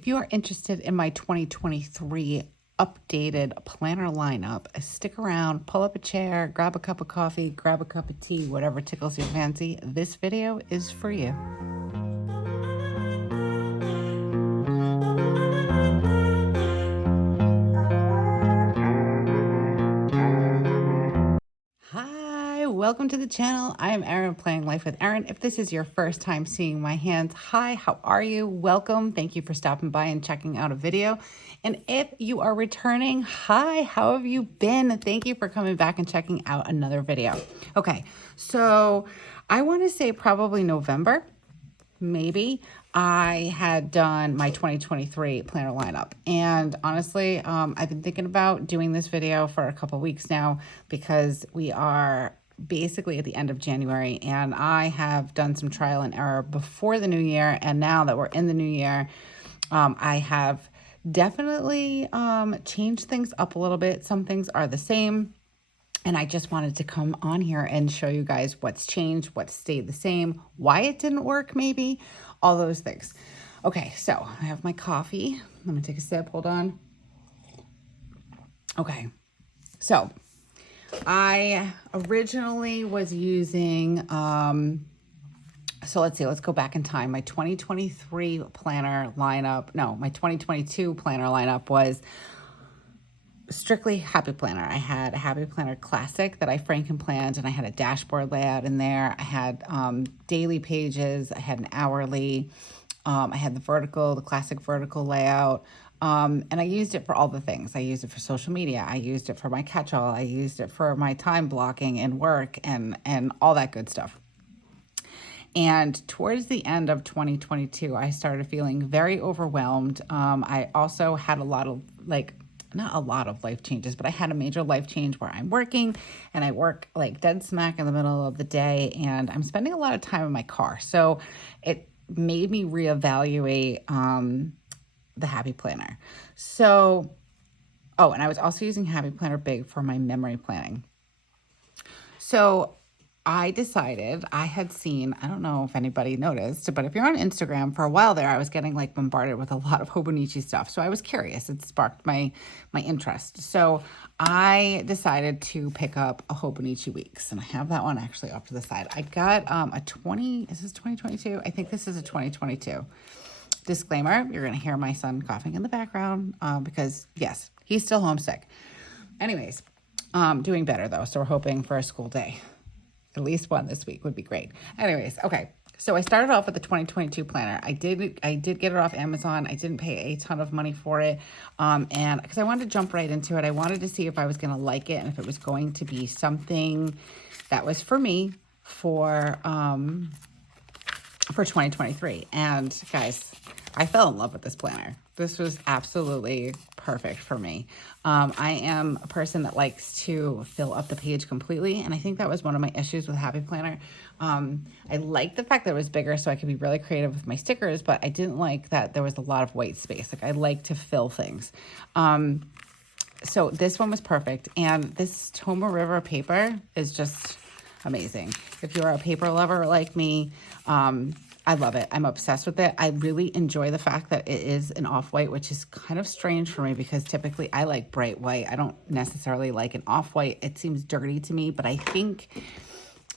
If you are interested in my 2023 updated planner lineup, stick around, pull up a chair, grab a cup of coffee, grab a cup of tea, whatever tickles your fancy. This video is for you. Hi, welcome to the channel. I am Erin, playing life with Erin. If this is your first time seeing my hands, hi, how are you? Welcome. Thank you for stopping by and checking out a video. And if you are returning, hi, how have you been? Thank you for coming back and checking out another video. Okay, so I want to say probably November, maybe, I had done my 2023 planner lineup. And honestly, I've been thinking about doing this video for a couple weeks now because we are basically at the end of January and I have done some trial and error before the new year. And now that we're in the new year, I have definitely changed things up a little bit. Some things are the same. And I just wanted to come on here and show you guys what's changed, what stayed the same, why it didn't work maybe, all those things. Okay, so I have my coffee. Let me take a sip, hold on. Okay, so I originally was using, so let's see, let's go back in time. My 2023 planner lineup, no, my 2022 planner lineup was strictly Happy Planner. I had a Happy Planner Classic that I Franken-planned, and I had a dashboard layout in there. I had daily pages. I had an hourly. I had the classic vertical layout. And I used it for all the things. I used it for social media. I used it for my catch-all. I used it for my time blocking and work and all that good stuff. And towards the end of 2022, I started feeling very overwhelmed. I also had a lot of not a lot of life changes, but I had a major life change where I'm working and I work like dead smack in the middle of the day and I'm spending a lot of time in my car. So it made me reevaluate the Happy Planner. So, oh, and I was also using Happy Planner Big for my memory planning. So I decided, I had seen, I don't know if anybody noticed, but if you're on Instagram, for a while there, I was getting like bombarded with a lot of Hobonichi stuff. So I was curious. It sparked my interest. So I decided to pick up a Hobonichi Weeks, and I have that one actually off to the side. I got is this 2022? I think this is a 2022. Disclaimer, you're going to hear my son coughing in the background because yes, he's still homesick. Anyways, doing better though. So we're hoping for a school day. At least one this week would be great. Anyways, okay. So I started off with the 2022 planner. I did get it off Amazon. I didn't pay a ton of money for it. And because I wanted to jump right into it, I wanted to see if I was going to like it and if it was going to be something that was for me for 2023. And guys, I fell in love with this planner. This was absolutely perfect for me. I am a person that likes to fill up the page completely, and I think that was one of my issues with Happy Planner. I liked the fact that it was bigger so I could be really creative with my stickers, but I didn't like that there was a lot of white space. Like I like to fill things. So this one was perfect, and this Toma River paper is just amazing. If you're a paper lover like me, I love it. I'm obsessed with it. I really enjoy the fact that it is an off-white, which is kind of strange for me because typically I like bright white. I don't necessarily like an off-white. It seems dirty to me, but I think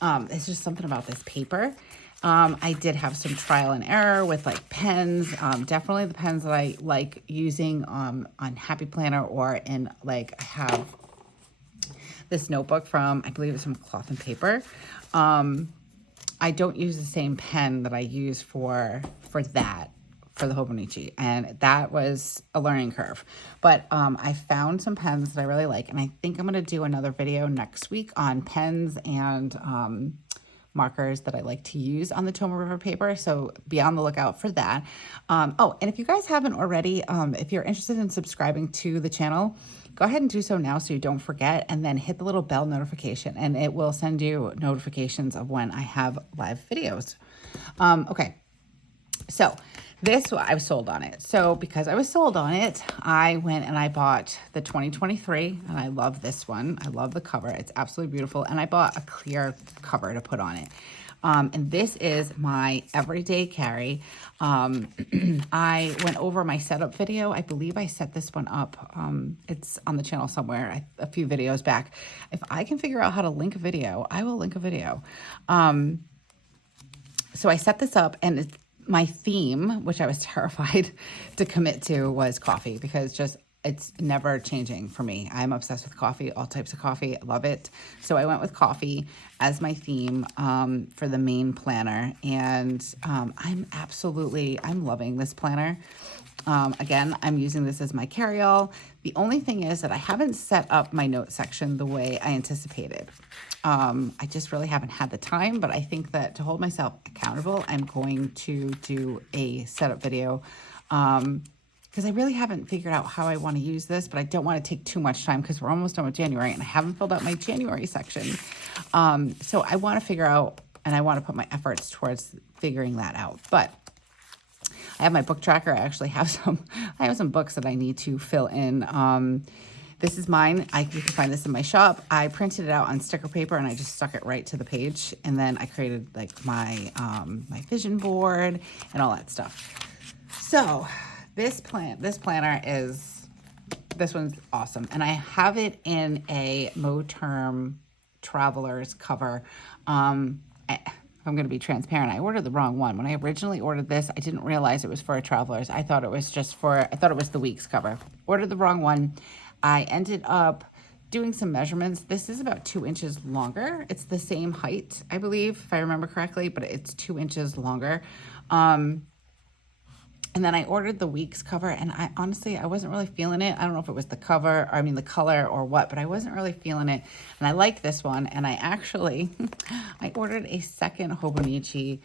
it's just something about this paper. I did have some trial and error with like pens. Definitely the pens that I like using on Happy Planner or in like I have this notebook from, I believe it's from Cloth and Paper. I don't use the same pen that I use for the Hobonichi, and that was a learning curve. But I found some pens that I really like, and I think I'm going to do another video next week on pens and markers that I like to use on the Toma River paper, so be on the lookout for that. Oh, and if you guys haven't already, if you're interested in subscribing to the channel, go ahead and do so now so you don't forget, and then hit the little bell notification and it will send you notifications of when I have live videos. Okay, so this, I was sold on it. So because I was sold on it, I went and I bought the 2023, and I love this one. I love the cover. It's absolutely beautiful. And I bought a clear cover to put on it. And this is my everyday carry. I went over my setup video. I believe I set this one up. It's on the channel somewhere, a few videos back. If I can figure out how to link a video, I will link a video. So I set this up, and my theme, which I was terrified to commit to, was coffee, because it's never changing for me. I'm obsessed with coffee, all types of coffee. I love it. So I went with coffee as my theme for the main planner. And I'm loving this planner. Again, I'm using this as my carry-all. The only thing is that I haven't set up my note section the way I anticipated. I just really haven't had the time, but I think that to hold myself accountable, I'm going to do a setup video, because I really haven't figured out how I want to use this, but I don't want to take too much time because we're almost done with January and I haven't filled out my January section. So I want to figure out, and I want to put my efforts towards figuring that out. But I have my book tracker. I actually have some books that I need to fill in. This is mine. You can find this in my shop. I printed it out on sticker paper and I just stuck it right to the page. And then I created like my vision board and all that stuff. So this planner this one's awesome. And I have it in a Moterm Travelers cover. If I'm going to be transparent, I ordered the wrong one. When I originally ordered this, I didn't realize it was for a Travelers. I thought it was the week's cover. Ordered the wrong one. I ended up doing some measurements. This is about 2 inches longer. It's the same height, I believe, if I remember correctly, but it's 2 inches longer. And then I ordered the week's cover, and I wasn't really feeling it. I don't know if it was the color or what, but I wasn't really feeling it. And I like this one, and I ordered a second Hobonichi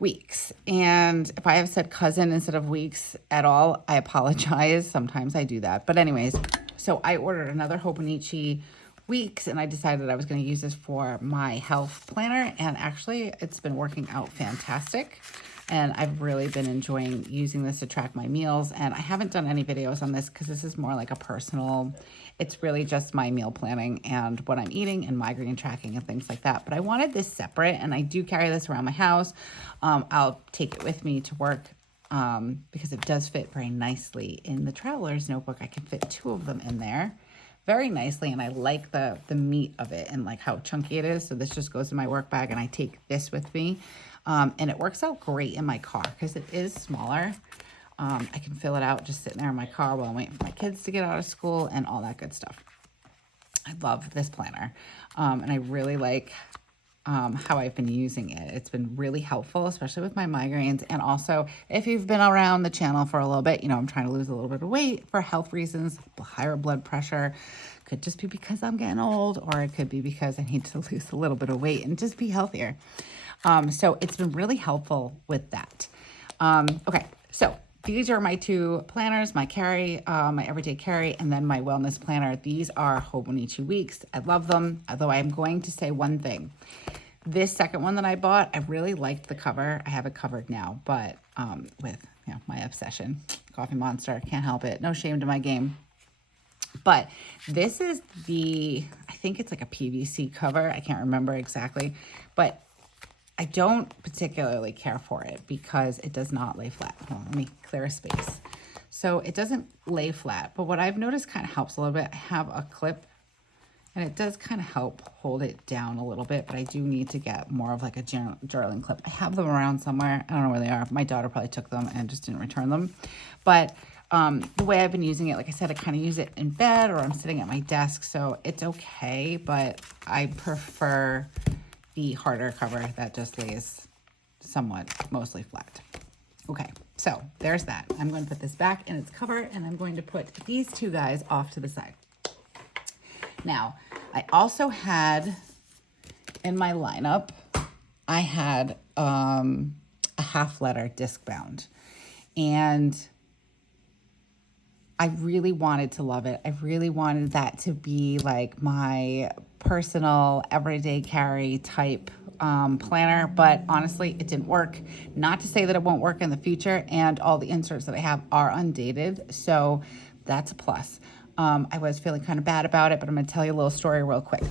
weeks. And if I have said cousin instead of weeks at all, I apologize. Sometimes I do that. But anyways, so I ordered another Hobonichi weeks, and I decided I was going to use this for my health planner. And actually, it's been working out fantastic. And I've really been enjoying using this to track my meals. And I haven't done any videos on this because this is more like a personal, it's really just my meal planning and what I'm eating and migraine tracking and things like that. But I wanted this separate, and I do carry this around my house. I'll take it with me to work because it does fit very nicely in the traveler's notebook. I can fit 2 of them in there very nicely, and I like the meat of it and like how chunky it is. So this just goes in my work bag, and I take this with me. And it works out great in my car because it is smaller. I can fill it out just sitting there in my car while I'm waiting for my kids to get out of school and all that good stuff. I love this planner. And I really like how I've been using it. It's been really helpful, especially with my migraines. And also, if you've been around the channel for a little bit, I'm trying to lose a little bit of weight for health reasons, higher blood pressure. Could just be because I'm getting old, or it could be because I need to lose a little bit of weight and just be healthier. So it's been really helpful with that. Okay, so these are my 2 planners, my carry, my everyday carry, and then my wellness planner. These are Hobonichi weeks. I love them, although I'm going to say one thing. This second one that I bought, I really liked the cover. I have it covered now, but with my obsession, Coffee Monster, can't help it. No shame to my game. But this is I think it's like a PVC cover. I can't remember exactly, but I don't particularly care for it because it does not lay flat. Hold on, let me clear a space. So it doesn't lay flat, but what I've noticed kind of helps a little bit. I have a clip, and it does kind of help hold it down a little bit, but I do need to get more of like a journaling clip. I have them around somewhere. I don't know where they are. My daughter probably took them and just didn't return them. But the way I've been using it, like I said, I kind of use it in bed or I'm sitting at my desk, so it's okay, but I prefer the harder cover that just lays mostly flat. Okay, so there's that. I'm going to put this back in its cover, and I'm going to put these 2 guys off to the side. Now, I also had in my lineup, I had a half letter disc bound, and I really wanted to love it. I really wanted that to be like my personal everyday carry type planner, but honestly, it didn't work. Not to say that it won't work in the future, and all the inserts that I have are undated, so that's a plus. I was feeling kind of bad about it, but I'm going to tell you a little story real quick.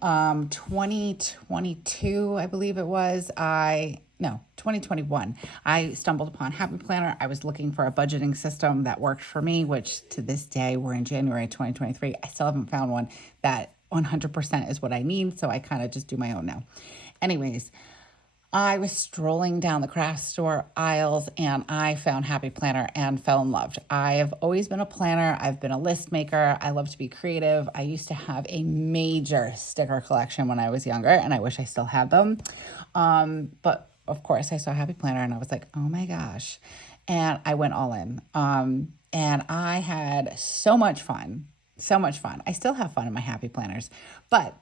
2022, I believe it was. No, 2021. I stumbled upon Happy Planner. I was looking for a budgeting system that worked for me, which to this day, we're in January 2023. I still haven't found one that 100% is what I need. So I kind of just do my own now. Anyways, I was strolling down the craft store aisles and I found Happy Planner and fell in love. I have always been a planner. I've been a list maker. I love to be creative. I used to have a major sticker collection when I was younger and I wish I still had them. But of course I saw Happy Planner and I was like, oh my gosh. And I went all in. And I had so much fun. So much fun. I still have fun in my Happy Planners, but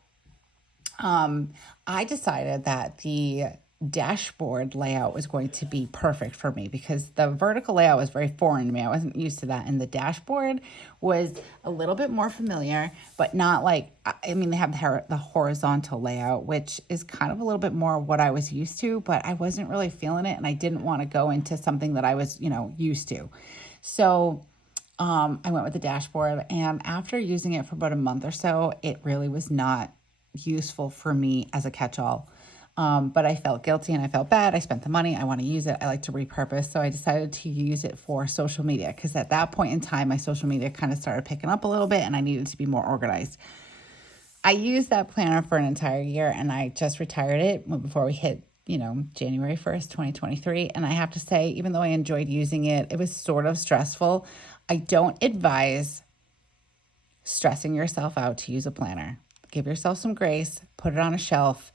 I decided that the dashboard layout was going to be perfect for me because the vertical layout was very foreign to me. I wasn't used to that. And the dashboard was a little bit more familiar, but not like, I mean, they have the horizontal layout, which is kind of a little bit more what I was used to, but I wasn't really feeling it. And I didn't want to go into something that I was, used to. So I went with the dashboard, and after using it for about a month or so, it really was not useful for me as a catch-all. But I felt guilty and I felt bad. I spent the money. I want to use it. I like to repurpose. So I decided to use it for social media because at that point in time, my social media kind of started picking up a little bit and I needed to be more organized. I used that planner for an entire year and I just retired it before we hit, January 1st, 2023. And I have to say, even though I enjoyed using it, it was sort of stressful. I don't advise stressing yourself out to use a planner. Give yourself some grace, put it on a shelf.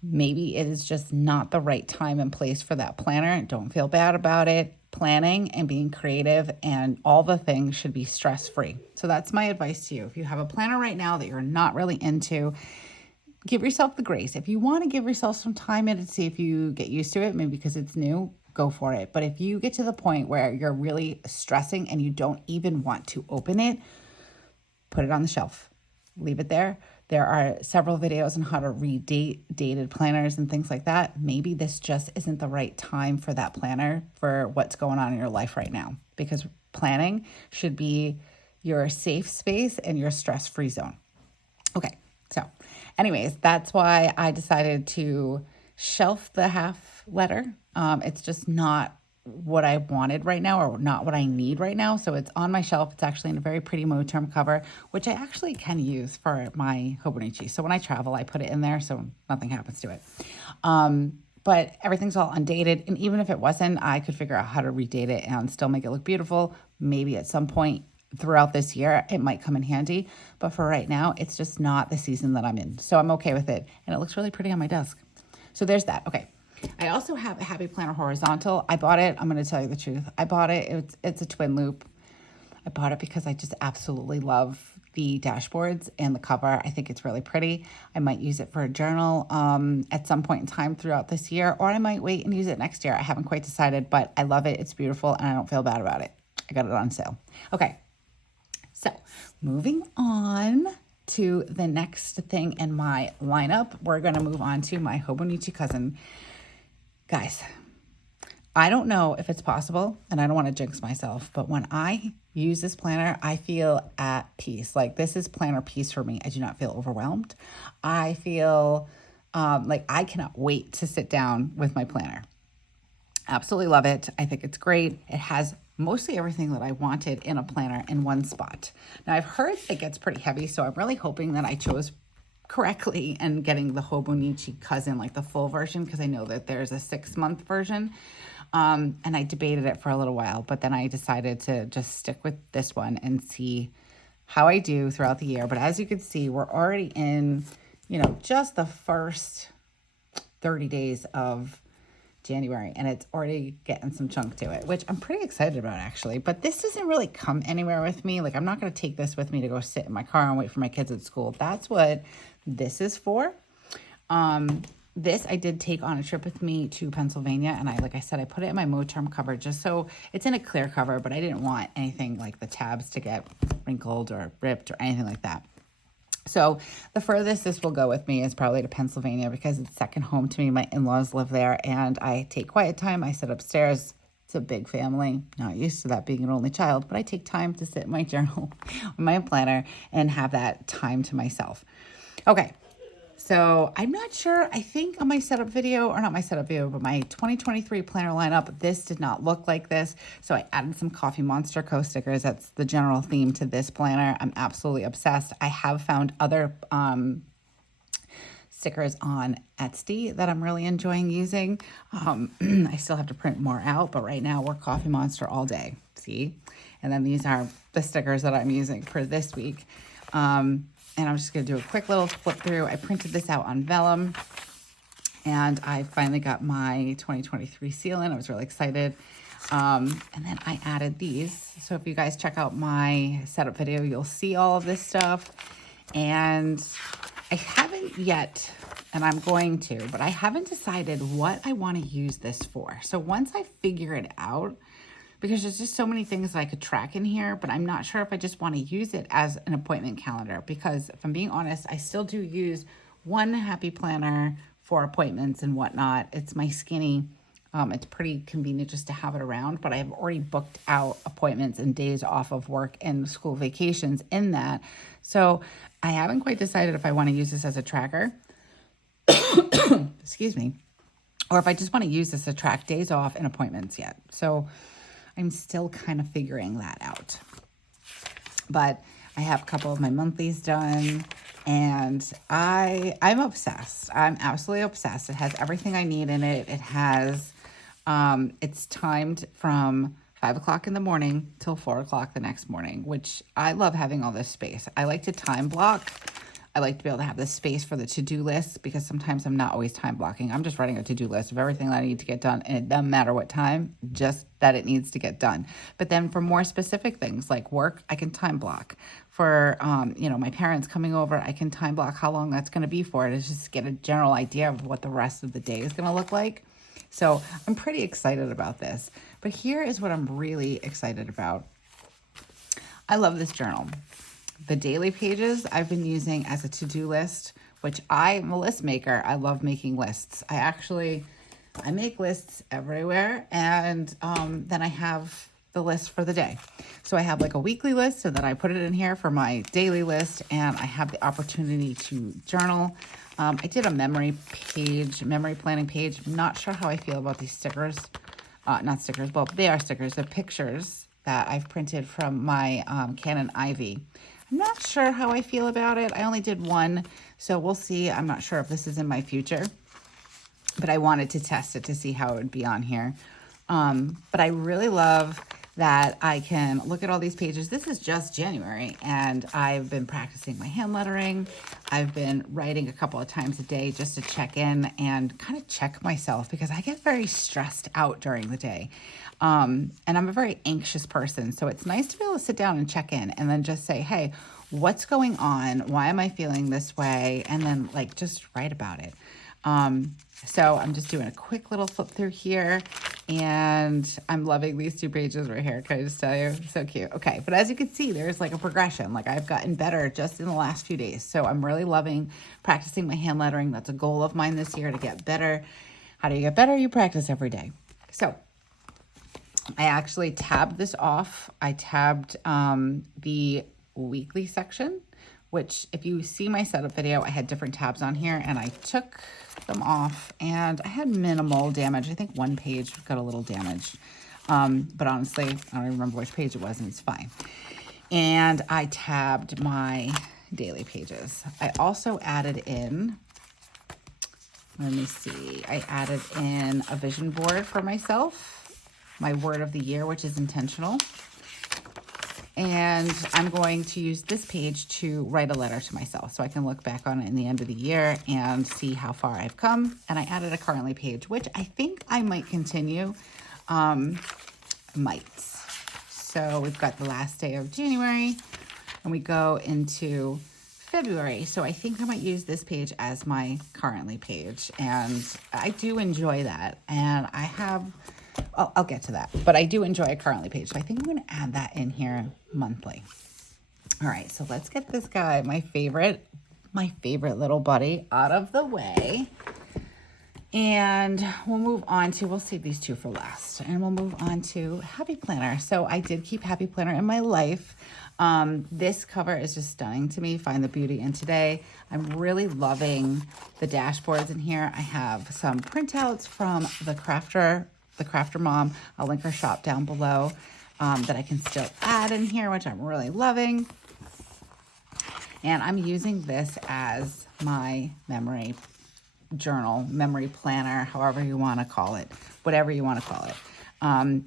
Maybe it is just not the right time and place for that planner. Don't feel bad about it. Planning and being creative and all the things should be stress-free. So that's my advice to you. If you have a planner right now that you're not really into, give yourself the grace. If you want to give yourself some time in it to see if you get used to it, maybe because it's new, go for it. But if you get to the point where you're really stressing and you don't even want to open it, put it on the shelf. Leave it there. There are several videos on how to read dated planners and things like that. Maybe this just isn't the right time for that planner for what's going on in your life right now, because planning should be your safe space and your stress-free zone. Okay, so anyways, that's why I decided to shelf the half letter. It's just not what I wanted right now or not what I need right now. So it's on my shelf. It's actually in a very pretty Moterm cover, which I actually can use for my Hobonichi. So when I travel, I put it in there so nothing happens to it. But everything's all undated. And even if it wasn't, I could figure out how to redate it and still make it look beautiful. Maybe at some point throughout this year, it might come in handy. But for right now, it's just not the season that I'm in. So I'm okay with it. And it looks really pretty on my desk. So there's that. Okay. I also have a Happy Planner horizontal. I bought it. I'm going to tell you the truth. I bought it. It's a twin loop. I bought it because I just absolutely love the dashboards and the cover. I think it's really pretty. I might use it for a journal at some point in time throughout this year, or I might wait and use it next year. I haven't quite decided, but I love it. It's beautiful and I don't feel bad about it. I got it on sale. Okay. So moving on to the next thing in my lineup, we're going to move on to my Hobonichi cousin. Guys, I don't know if it's possible, and I don't want to jinx myself, but when I use this planner, I feel at peace. Like this is planner peace for me. I do not feel overwhelmed. I feel like I cannot wait to sit down with my planner. Absolutely love it. I think it's great. It has mostly everything that I wanted in a planner in one spot. Now I've heard it gets pretty heavy, so I'm really hoping that I chose correctly and getting the Hobonichi cousin, like the full version, because I know that there's a 6-month version. And I debated it for a little while, but then I decided to just stick with this one and see how I do throughout the year. But as you can see, we're already in, just the first 30 days of January, and it's already getting some chunk to it, which I'm pretty excited about actually. But this doesn't really come anywhere with me. Like I'm not going to take this with me to go sit in my car and wait for my kids at school. That's what this is for. This I did take on a trip with me to Pennsylvania, and like I said, I put it in my Moterm cover just so it's in a clear cover, but I didn't want anything like the tabs to get wrinkled or ripped or anything like that. So the furthest this will go with me is probably to Pennsylvania because it's second home to me. My in-laws live there and I take quiet time. I sit upstairs. It's a big family. Not used to that being an only child, but I take time to sit in my journal, with my planner, and have that time to myself. Okay. So I'm not sure, I think on my setup video, or not my setup video, but my 2023 planner lineup, this did not look like this. So I added some Coffee Monster co-stickers. That's the general theme to this planner. I'm absolutely obsessed. I have found other stickers on Etsy that I'm really enjoying using. I still have to print more out, but right now we're Coffee Monster all day, see? And then these are the stickers that I'm using for this week. And I'm just gonna do a quick little flip through. I printed this out on vellum, and I finally got my 2023 seal in. I was really excited. And then I added these. So if you guys check out my setup video, you'll see all of this stuff. And I haven't yet, and I'm going to, but I haven't decided what I want to use this for. So once I figure it out, because there's just so many things that I could track in here, but I'm not sure if I just want to use it as an appointment calendar, because if I'm being honest, I still do use one happy planner for appointments and whatnot. It's my skinny. It's pretty convenient just to have it around, but I have already booked out appointments and days off of work and school vacations in that. So I haven't quite decided if I want to use this as a tracker, excuse me, or if I just want to use this to track days off and appointments yet. So I'm still kind of figuring that out. But I have a couple of my monthlies done, and I'm obsessed. I'm absolutely obsessed. It has everything I need in it. It has, it's timed from 5 o'clock in the morning till 4 o'clock the next morning, which I love having all this space. I like to time block. I like to be able to have this space for the to-do list, because sometimes I'm not always time blocking. I'm just writing a to-do list of everything that I need to get done, and it doesn't matter what time, just that it needs to get done. But then for more specific things like work, I can time block. For, my parents coming over, I can time block how long that's going to be for, to just get a general idea of what the rest of the day is going to look like. So I'm pretty excited about this. But here is what I'm really excited about. I love this journal. The daily pages I've been using as a to-do list, which I'm a list maker. I love making lists. I make lists everywhere, and then I have the list for the day. So I have like a weekly list, so then I put it in here for my daily list, and I have the opportunity to journal. I did a memory planning page. I'm not sure how I feel about these stickers. Not stickers, well, they are stickers. They're pictures that I've printed from my Canon Ivy. I'm not sure how I feel about it. I only did one, so we'll see. I'm not sure if this is in my future, but I wanted to test it to see how it would be on here. But I really love that I can look at all these pages. This is just January, and I've been practicing my hand lettering. I've been writing a couple of times a day just to check in and kind of check myself, because I get very stressed out during the day. And I'm a very anxious person, so it's nice to be able to sit down and check in and then just say, hey, what's going on? Why am I feeling this way? And then just write about it. So I'm just doing a quick little flip through here, and I'm loving these 2 pages right here. Can I just tell you? So cute. Okay. But as you can see, there's like a progression. I've gotten better just in the last few days. So I'm really loving practicing my hand lettering. That's a goal of mine this year, to get better. How do you get better? You practice every day. So I actually tabbed this off. I tabbed the weekly section, which if you see my setup video, I had different tabs on here, and I took them off, and I had minimal damage. I think one page got a little damaged. But honestly, I don't even remember which page it was, and it's fine. And I tabbed my daily pages. I also added in, let me see, I added in a vision board for myself, my word of the year, which is intentional. And I'm going to use this page to write a letter to myself, so I can look back on it in the end of the year and see how far I've come. And I added a currently page, which I think I might continue. So we've got the last day of January, and we go into February. So I think I might use this page as my currently page, and I do enjoy that. And I have, I'll get to that, but I do enjoy a currently page. So I think I'm going to add that in here monthly. All right, so let's get this guy, my favorite little buddy, out of the way. And we'll move on to, we'll save these two for last, and we'll move on to Happy Planner. So I did keep Happy Planner in my life. This cover is just stunning to me. Find the beauty in today. I'm really loving the dashboards in here. I have some printouts from the Crafter Mom. I'll link her shop down below that I can still add in here, which I'm really loving. And I'm using this as my memory journal, memory planner, however you want to call it, whatever you want to call it.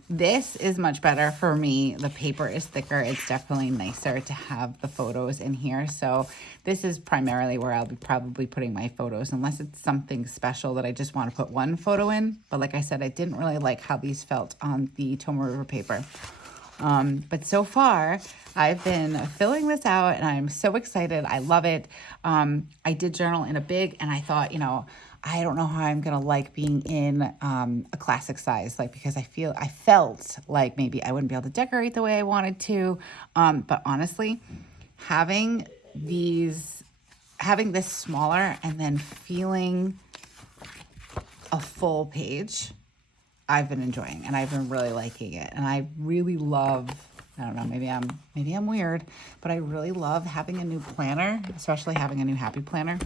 This is much better for me. The paper is thicker. It's definitely nicer to have the photos in here. So this is primarily where I'll be probably putting my photos, unless it's something special that I just want to put one photo in. But like I said, I didn't really like how these felt on the Tomo River paper. But so far, I've been filling this out and I'm so excited. I love it. I did journal in a big, and I thought, you know, I don't know how I'm going to like being in a classic size, like, because I felt like maybe I wouldn't be able to decorate the way I wanted to. But honestly, having this smaller and then feeling a full page, I've been enjoying, and I've been really liking it. And I really love, I don't know, maybe I'm weird, but I really love having a new planner, especially having a new Happy Planner.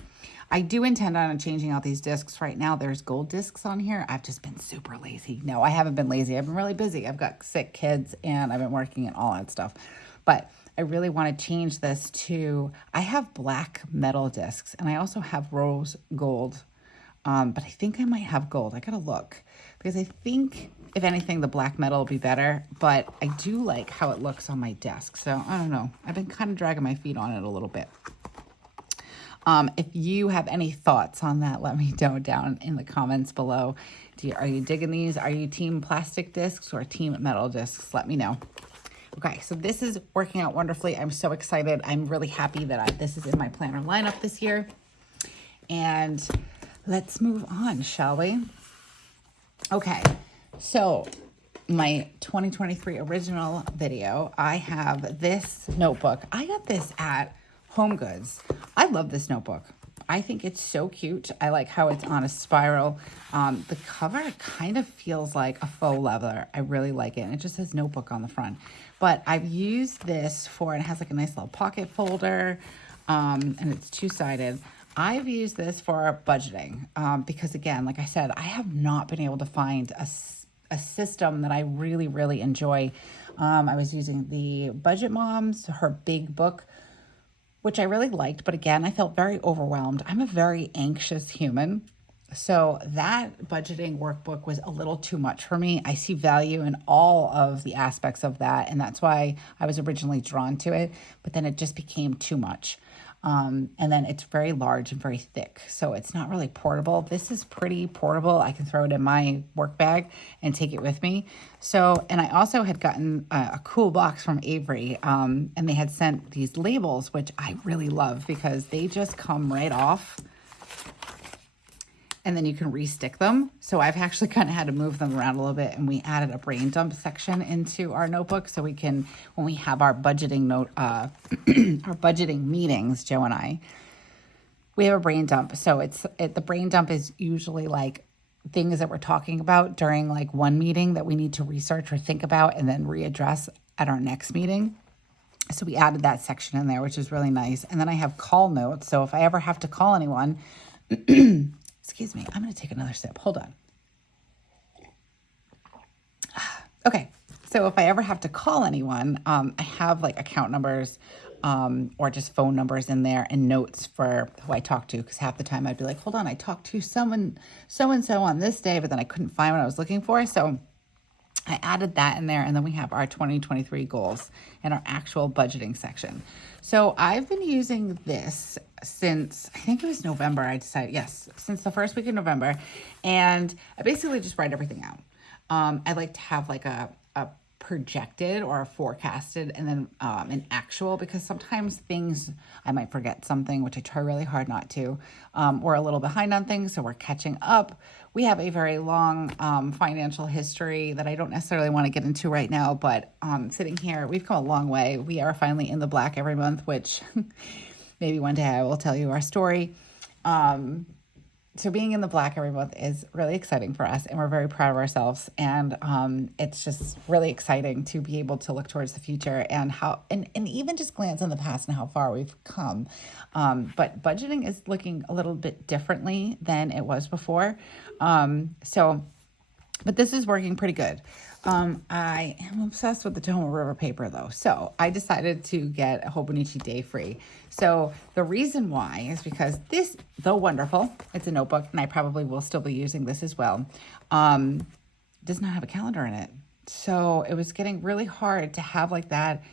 I do intend on changing out these discs. Right now there's gold discs on here. I've just been super lazy. No, I haven't been lazy. I've been really busy. I've got sick kids and I've been working and all that stuff. But I really want to change this to, I have black metal discs and I also have rose gold. But I think I might have gold. I gotta look, because I think, if anything, the black metal will be better, but I do like how it looks on my desk. So I don't know. I've been kind of dragging my feet on it a little bit. If you have any thoughts on that, let me know down in the comments below. Are you digging these? Are you team plastic discs or team metal discs? Let me know. Okay, so this is working out wonderfully. I'm so excited. I'm really happy that this is in my planner lineup this year. And let's move on, shall we? Okay, so my 2023 original video, I have this notebook. I got this at Home Goods. I love this notebook. I think it's so cute. I like how it's on a spiral. The cover kind of feels like a faux leather. I really like it. And it just says notebook on the front. But I've used this for, and it has like a nice little pocket folder, and it's two-sided. I've used this for budgeting because, again, like I said, I have not been able to find a system that I really, really enjoy. I was using the Budget Mom's, her big book, which I really liked. But again, I felt very overwhelmed. I'm a very anxious human. So that budgeting workbook was a little too much for me. I see value in all of the aspects of that. And that's why I was originally drawn to it. But then it just became too much. And then it's very large and very thick, so it's not really portable. This is pretty portable. I can throw it in my work bag and take it with me. So, and I also had gotten a cool box from Avery, and they had sent these labels, which I really love because they just come right off. And then you can re-stick them. So I've actually kind of had to move them around a little bit, and we added a brain dump section into our notebook so we can, when we have our budgeting our budgeting meetings, Joe and I, we have a brain dump. So the brain dump is usually like things that we're talking about during like one meeting that we need to research or think about and then readdress at our next meeting. So we added that section in there, which is really nice. And then I have call notes. So if I ever have to call anyone, excuse me, I'm going to take another sip. Hold on. Okay, so if I ever have to call anyone, I have like account numbers or just phone numbers in there and notes for who I talk to, because half the time I'd be like, hold on, I talked to someone so-and-so on this day, but then I couldn't find what I was looking for. So I added that in there, and then we have our 2023 goals and our actual budgeting section. So I've been using this since, I think it was November, I decided, yes, since the first week of November, and I basically just write everything out. I like to have like a projected or a forecasted and then an actual, because sometimes things, I might forget something, which I try really hard not to. We're a little behind on things, so we're catching up. We have a very long financial history that I don't necessarily want to get into right now, but sitting here, we've come a long way. We are finally in the black every month, which maybe one day I will tell you our story. So being in the black every month is really exciting for us, and we're very proud of ourselves. And it's just really exciting to be able to look towards the future and and even just glance in the past and how far we've come. But budgeting is looking a little bit differently than it was before. But this is working pretty good. I am obsessed with the Tohono River paper though. So I decided to get a Hobonichi Day Free. So the reason why is because this, though wonderful, it's a notebook, and I probably will still be using this as well, does not have a calendar in it. So it was getting really hard to have like that.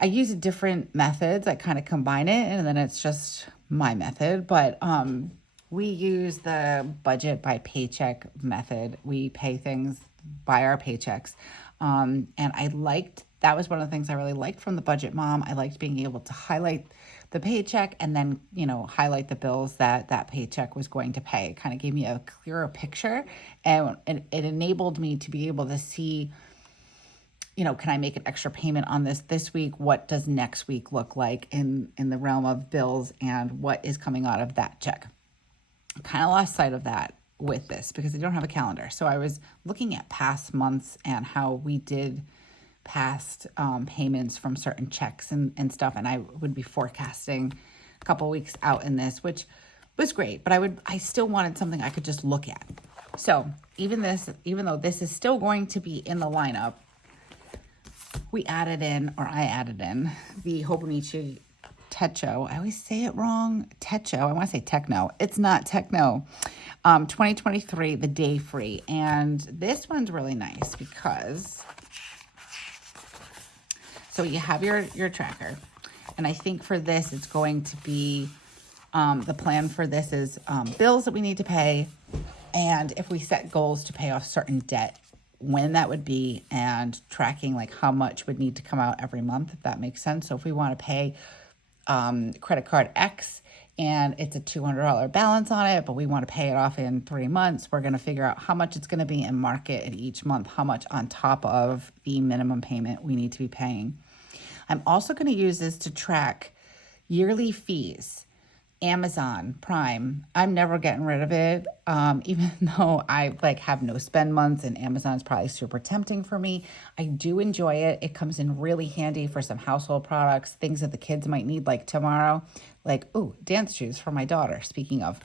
I use different methods. I kind of combine it, and then it's just my method. But we use the budget by paycheck method. We pay things by our paychecks. And that was one of the things I really liked from the Budget Mom. I liked being able to highlight the paycheck and then, highlight the bills that paycheck was going to pay. It kind of gave me a clearer picture, and it enabled me to be able to see, can I make an extra payment on this week? What does next week look like in the realm of bills, and what is coming out of that check? I kind of lost sight of that with this because I don't have a calendar. So I was looking at past months and how we did past payments from certain checks and stuff. And I would be forecasting a couple weeks out in this, which was great, but I still wanted something I could just look at. So even though this is still going to be in the lineup, I added in the Hobonichi Techo. I always say it wrong. Techo. I want to say Techno. It's not Techno. 2023, the Day Free. And this one's really nice because, so you have your tracker. And I think for this, it's going to be, the plan for this is bills that we need to pay. And if we set goals to pay off certain debt, when that would be, and tracking like how much would need to come out every month, if that makes sense. So if we want to pay credit card X and it's a $200 balance on it, but we want to pay it off in 3 months, we're going to figure out how much it's going to be and mark it at each month, how much on top of the minimum payment we need to be paying. I'm also going to use this to track yearly fees. Amazon Prime, I'm never getting rid of it, even though I have no spend months, and Amazon's probably super tempting for me. I do enjoy it. It comes in really handy for some household products, things that the kids might need like tomorrow, dance shoes for my daughter, speaking of.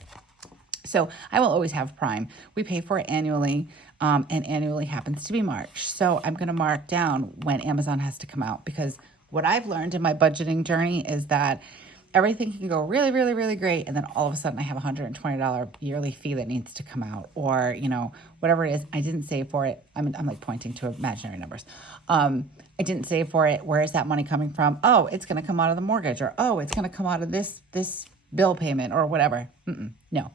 So I will always have Prime. We pay for it annually, and annually happens to be March. So I'm going to mark down when Amazon has to come out, because what I've learned in my budgeting journey is that everything can go really, really, really great, and then all of a sudden I have a $120 yearly fee that needs to come out, or whatever it is. I didn't save for it. I'm like pointing to imaginary numbers. I didn't save for it. Where is that money coming from? Oh, it's going to come out of the mortgage, or oh, it's going to come out of this bill payment, or whatever. No,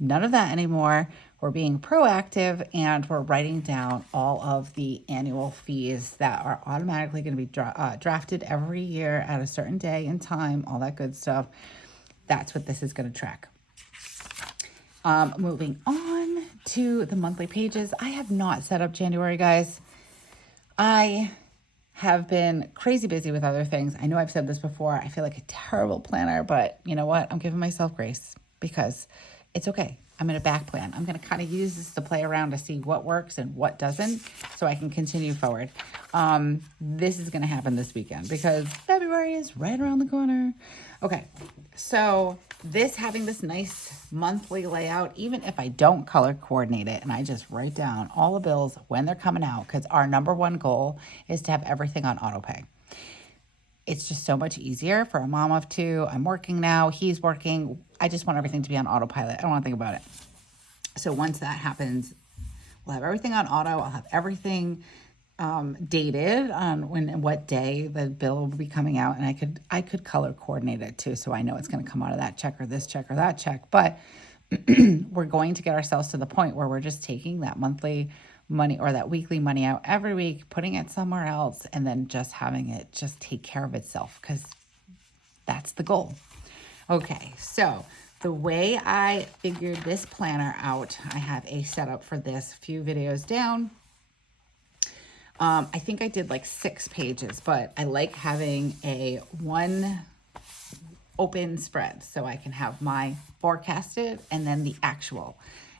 none of that anymore. We're being proactive, and we're writing down all of the annual fees that are automatically going to be drafted every year at a certain day and time, all that good stuff. That's what this is going to track. Moving on to the monthly pages. I have not set up January, guys. I have been crazy busy with other things. I know I've said this before. I feel like a terrible planner, but you know what? I'm giving myself grace because it's okay. I'm going to back plan. I'm going to kind of use this to play around to see what works and what doesn't, so I can continue forward. This is going to happen this weekend because February is right around the corner. Okay, so having this nice monthly layout, even if I don't color coordinate it and I just write down all the bills when they're coming out, because our number one goal is to have everything on auto pay. It's just so much easier for a mom of two. I'm working now. He's working. I just want everything to be on autopilot. I don't want to think about it. So once that happens, we'll have everything on auto. I'll have everything dated on when and what day the bill will be coming out. And I could color coordinate it too, so I know it's going to come out of that check or this check or that check. But we're going to get ourselves to the point where we're just taking that monthly money or that weekly money out every week, putting it somewhere else, and then just having it just take care of itself, because that's the goal. Okay, so the way I figured this planner out, I have a setup for this, a few videos down. I think I did like 6 pages, but I like having a one open spread. So I can have my forecasted and then the actual.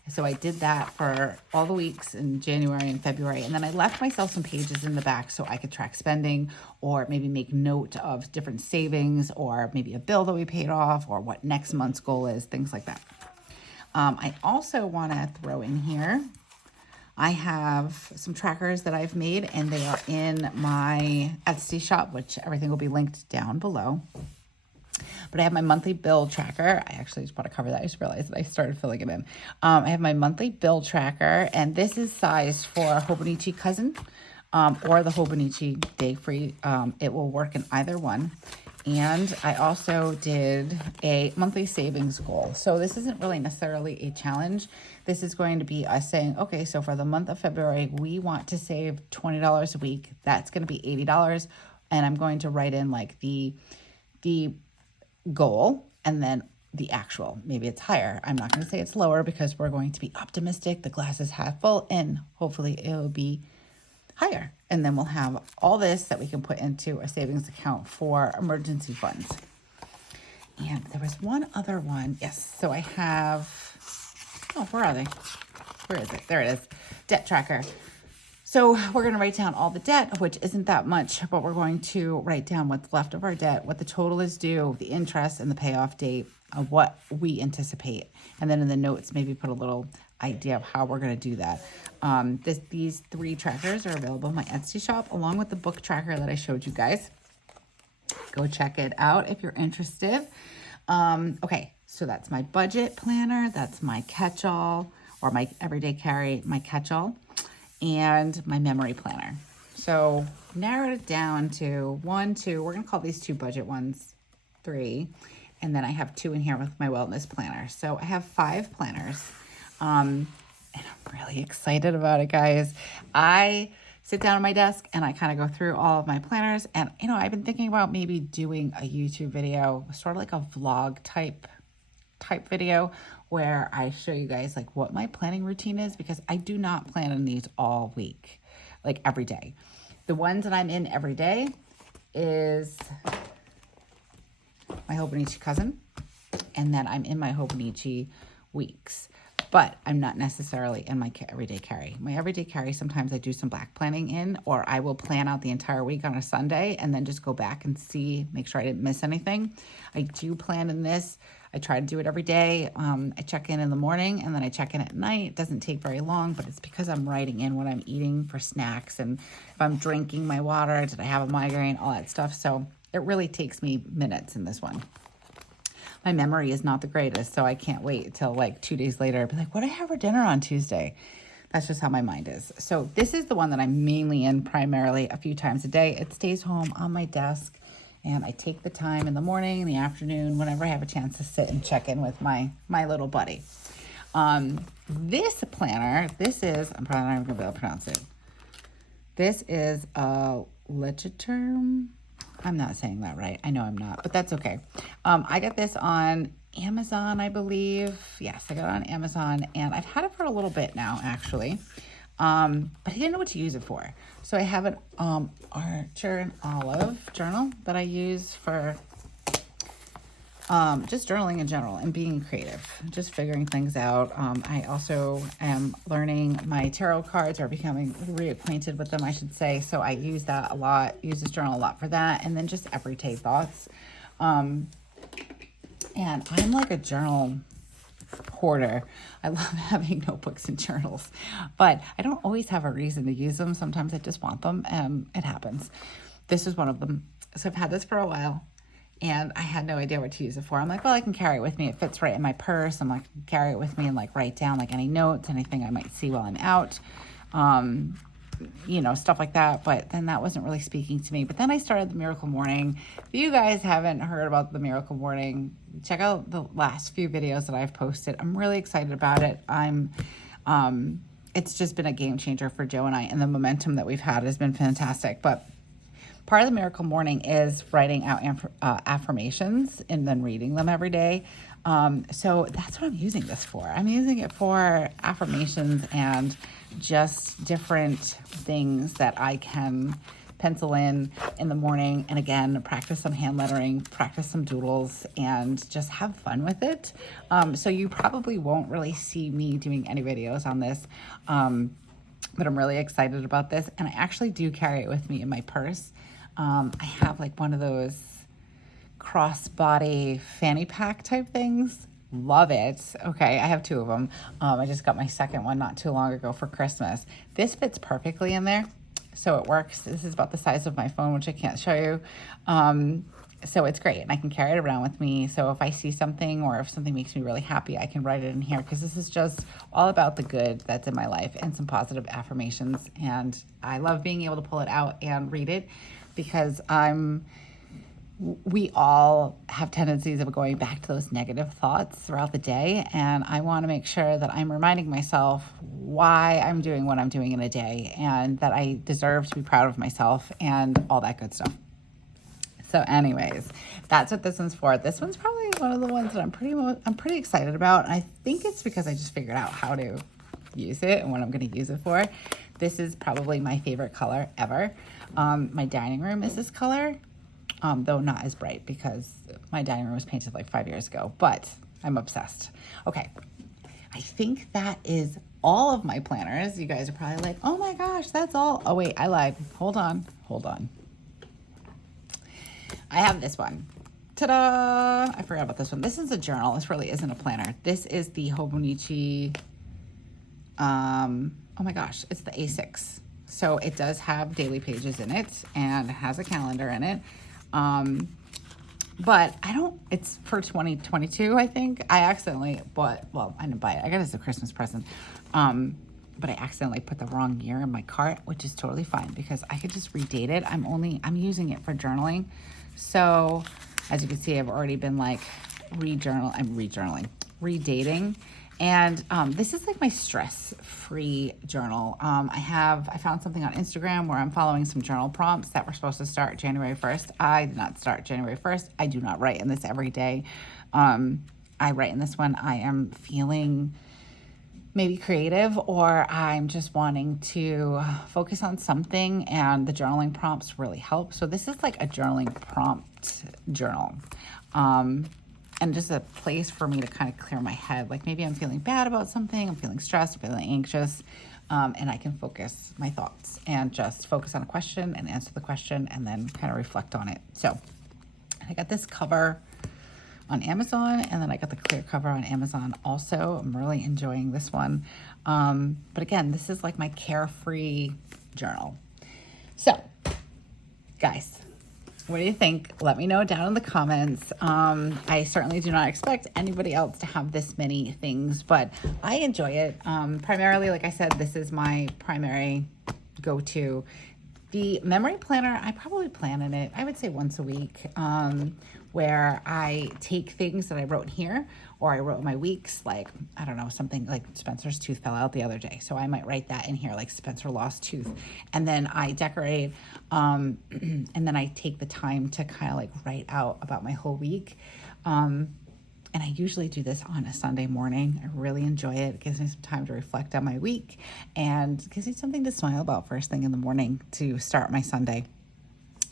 So I did that for all the weeks in January and February. And then I left myself some pages in the back so I could track spending or maybe make note of different savings or maybe a bill that we paid off or what next month's goal is, things like that. I also want to throw in here, I have some trackers that I've made and they are in my Etsy shop, which everything will be linked down below. But I have my monthly bill tracker. I actually just want to cover that. I just realized that I started filling it in. I have my monthly bill tracker, and this is sized for Hobonichi Cousin or the Hobonichi Day Free. It will work in either one. And I also did a monthly savings goal. So this isn't really necessarily a challenge. This is going to be us saying, okay, so for the month of February, we want to save $20 a week. That's going to be $80. And I'm going to write in like the goal and then the actual. Maybe it's higher. I'm not going to say it's lower because we're going to be optimistic. The glass is half full and hopefully it'll be higher. And then we'll have all this that we can put into a savings account for emergency funds. And there was one other one. Yes. So I have, oh, where are they? Where is it? There it is. Debt tracker. So we're going to write down all the debt, which isn't that much, but we're going to write down what's left of our debt, what the total is due, the interest and the payoff date of what we anticipate. And then in the notes, maybe put a little idea of how we're going to do that. These 3 trackers are available in my Etsy shop, along with the book tracker that I showed you guys. Go check it out if you're interested. Okay, so that's my budget planner. That's my catch-all, or my everyday carry, my catch-all, and my memory planner. So narrowed it down to 1, 2, we're going to call these 2 budget ones, 3. And then I have 2 in here with my wellness planner. So I have 5 planners. And I'm really excited about it, guys. I sit down at my desk and I kind of go through all of my planners. And, you know, I've been thinking about maybe doing a YouTube video, sort of like a vlog type video where I show you guys like what my planning routine is, because I do not plan in these all week, like every day. The ones that I'm in every day is my Hobonichi Cousin, and then I'm in my Hobonichi weeks. But I'm not necessarily in my everyday carry. My everyday carry, sometimes I do some back planning in, or I will plan out the entire week on a Sunday and then just go back and see, make sure I didn't miss anything. I do plan in this. I try to do it every day. I check in the morning and then I check in at night. It doesn't take very long, but it's because I'm writing in what I'm eating for snacks and if I'm drinking my water, did I have a migraine, all that stuff. So it really takes me minutes in this one. My memory is not the greatest, so I can't wait till like 2 days later. I'll be like, what did I have for dinner on Tuesday? That's just how my mind is. So this is the one that I'm mainly in primarily a few times a day. It stays home on my desk, and I take the time in the morning, in the afternoon, whenever I have a chance to sit and check in with my little buddy. This planner, this is, I'm probably not even going to be able to pronounce it. This is a Legiterm. I'm not saying that right. I know I'm not, but that's okay. I got this on Amazon, I believe. Yes, I got it on Amazon, and I've had it for a little bit now, actually. But I didn't know what to use it for. So I have an Archer and Olive journal that I use for just journaling in general and being creative, just figuring things out. I also am learning my tarot cards, or becoming reacquainted with them, I should say. So I use that a lot, use this journal a lot for that. And then just everyday thoughts. And I'm like a journal hoarder. I love having notebooks and journals, but I don't always have a reason to use them. Sometimes I just want them, and it happens. This is one of them. So I've had this for a while. And I had no idea what to use it for. I'm like, well, I can carry it with me. It fits right in my purse. I'm like, carry it with me and like write down like any notes, anything I might see while I'm out, you know, stuff like that. But then that wasn't really speaking to me. But then I started the Miracle Morning. If you guys haven't heard about the Miracle Morning, check out the last few videos that I've posted. I'm really excited about it. It's just been a game changer for Joe and I, and the momentum that we've had has been fantastic. But part of the Miracle Morning is writing out affirmations and then reading them every day. So that's what I'm using this for. I'm using it for affirmations and just different things that I can pencil in the morning, and again, practice some hand lettering, practice some doodles, and just have fun with it. So you probably won't really see me doing any videos on this, but I'm really excited about this, and I actually do carry it with me in my purse. I have like one of those crossbody fanny pack type things. Love it. Okay, I have 2 of them. I just got my second one not too long ago for Christmas. This fits perfectly in there, so it works. This is about the size of my phone, which I can't show you. So it's great, and I can carry it around with me. So if I see something or if something makes me really happy, I can write it in here, because this is just all about the good that's in my life and some positive affirmations. And I love being able to pull it out and read it, because we all have tendencies of going back to those negative thoughts throughout the day. And I want to make sure that I'm reminding myself why I'm doing what I'm doing in a day, and that I deserve to be proud of myself and all that good stuff. So anyways, that's what this one's for. This one's probably one of the ones that I'm pretty excited about. And I think it's because I just figured out how to use it and what I'm going to use it for. This is probably my favorite color ever. My dining room is this color. Though not as bright, because my dining room was painted like 5 years ago, but I'm obsessed. Okay, I think that is all of my planners. You guys are probably like, oh my gosh, that's all. Oh wait, I lied. Hold on. I have this one. Ta-da! I forgot about this one. This is a journal. This really isn't a planner. This is the Hobonichi, oh my gosh, it's the A6. So it does have daily pages in it, and it has a calendar in it. But it's for 2022, I think. I accidentally bought, well, I didn't buy it. I got it as a Christmas present. But I accidentally put the wrong year in my cart, which is totally fine, because I could just redate it. I'm using it for journaling. So as you can see, I've already been like redating. And this is like my stress-free journal. I found something on Instagram where I'm following some journal prompts that were supposed to start January 1st. I did not start January 1st. I do not write in this every day. I write in this when I am feeling maybe creative, or I'm just wanting to focus on something, and the journaling prompts really help. So this is like a journaling prompt journal. And just a place for me to kind of clear my head. Like maybe I'm feeling bad about something, I'm feeling stressed, I'm feeling anxious, and I can focus my thoughts and just focus on a question and answer the question, and then kind of reflect on it. So I got this cover on Amazon, and then I got the clear cover on Amazon also. I'm really enjoying this one. But again, this is like my carefree journal. So guys, what do you think? Let me know down in the comments. I certainly do not expect anybody else to have this many things, but I enjoy it. Primarily, like I said, this is my primary go-to. The memory planner, I probably plan in it, I would say once a week, where I take things that I wrote here, or I wrote my weeks, like, I don't know, something like Spencer's tooth fell out the other day. So I might write that in here, like Spencer lost tooth. And then I decorate, and then I take the time to kind of like write out about my whole week. And I usually do this on a Sunday morning. I really enjoy it. It gives me some time to reflect on my week, and gives me something to smile about first thing in the morning to start my Sunday.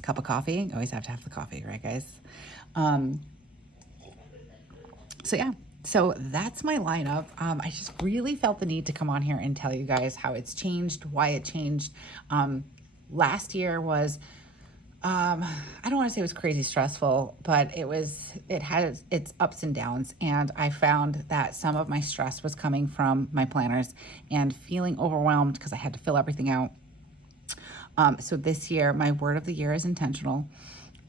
Cup of coffee. Always have to have the coffee, right, guys? So yeah, so that's my lineup. I just really felt the need to come on here and tell you guys how it's changed, why it changed. Last year was, I don't want to say it was crazy stressful, but it had its ups and downs. And I found that some of my stress was coming from my planners and feeling overwhelmed because I had to fill everything out. So this year, my word of the year is intentional.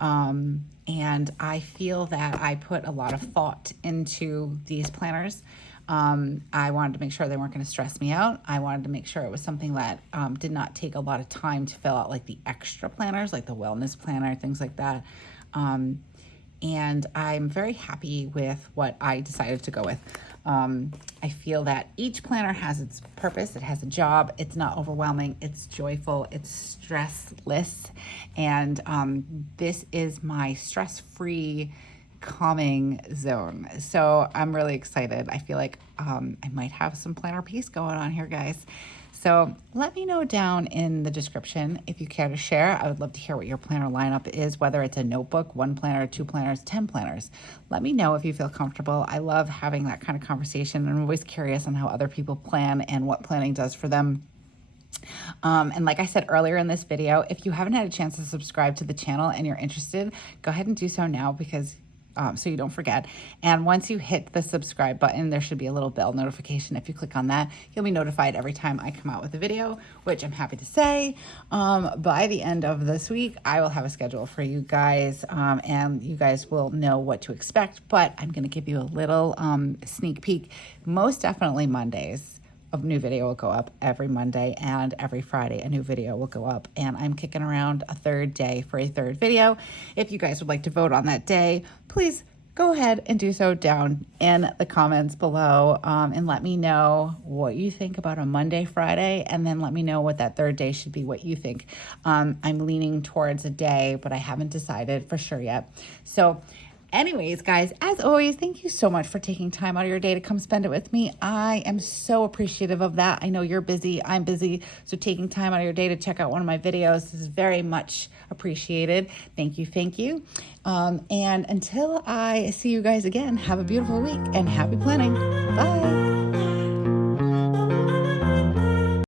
And I feel that I put a lot of thought into these planners. I wanted to make sure they weren't going to stress me out. I wanted to make sure it was something that did not take a lot of time to fill out, like the extra planners, like the wellness planner, things like that. And I'm very happy with what I decided to go with. I feel that each planner has its purpose. It has a job. It's not overwhelming. It's joyful. It's stressless. And this is my stress-free, calming zone. So I'm really excited. I feel like I might have some planner peace going on here, guys. So let me know down in the description if you care to share. I would love to hear what your planner lineup is, whether it's a notebook, 1 planner, 2 planners, 10 planners. Let me know if you feel comfortable. I love having that kind of conversation, and I'm always curious on how other people plan and what planning does for them. And like I said earlier in this video, if you haven't had a chance to subscribe to the channel and you're interested, go ahead and do so now, because so you don't forget. And once you hit the subscribe button, there should be a little bell notification. If you click on that, you'll be notified every time I come out with a video, which I'm happy to say, by the end of this week, I will have a schedule for you guys, and you guys will know what to expect. But I'm going to give you a little sneak peek. Most definitely Mondays, a new video will go up every Monday, and every Friday a new video will go up. And I'm kicking around a third day for a third video. If you guys would like to vote on that day, please go ahead and do so down in the comments below, and let me know what you think about a Monday, Friday, and then let me know what that third day should be, what you think. I'm leaning towards a day, but I haven't decided for sure yet. So anyways, guys, as always, thank you so much for taking time out of your day to come spend it with me. I am so appreciative of that. I know you're busy, I'm busy, so taking time out of your day to check out one of my videos is very much appreciated. Thank you, thank you. And until I see you guys again, have a beautiful week and happy planning. Bye.